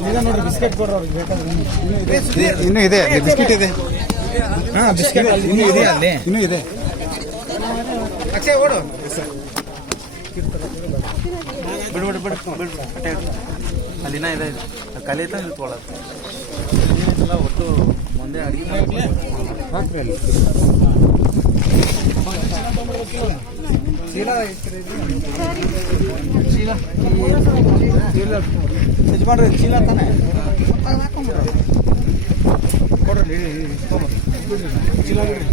ಈಗ ನೋಡ್ರಿ ಬಿಸ್ಕೆಟ್ ಕೊಡ್ರಿ ಅವ್ರಿಗೆ ಬೇಕಾದ್ರೆ ಇನ್ನೂ ಇದೆ ಬಿಸ್ಕಿಟ್ ಇದೆ. ಹಾಂ ಬಿಸ್ಕೆಟ್ ಇನ್ನೂ ಇದೆ ಅಲ್ಲಿ ಇನ್ನೂ ಇದೆ. ಅಕ್ಷಯ್ ಓಡು ಬಿಡು ಅಲ್ಲಿನ ಇದೆ ಕಲಿತ ನಿಂತ್ಕೊಳ್ಳೋದು ಒಟ್ಟು ಮುಂದೆ ಅಡಿಗೆ ಹಾಕ್ರಿ ಅಲ್ಲಿ ಯಜಮಾನ್ರಿ ಚೀಲ ತಾನೆ ಹಾಕೊಂಡ್ಬಿಡ್ರಿ ಕೊಡ್ರಿ ಚೀಲ ಬಿಡ್ರಿ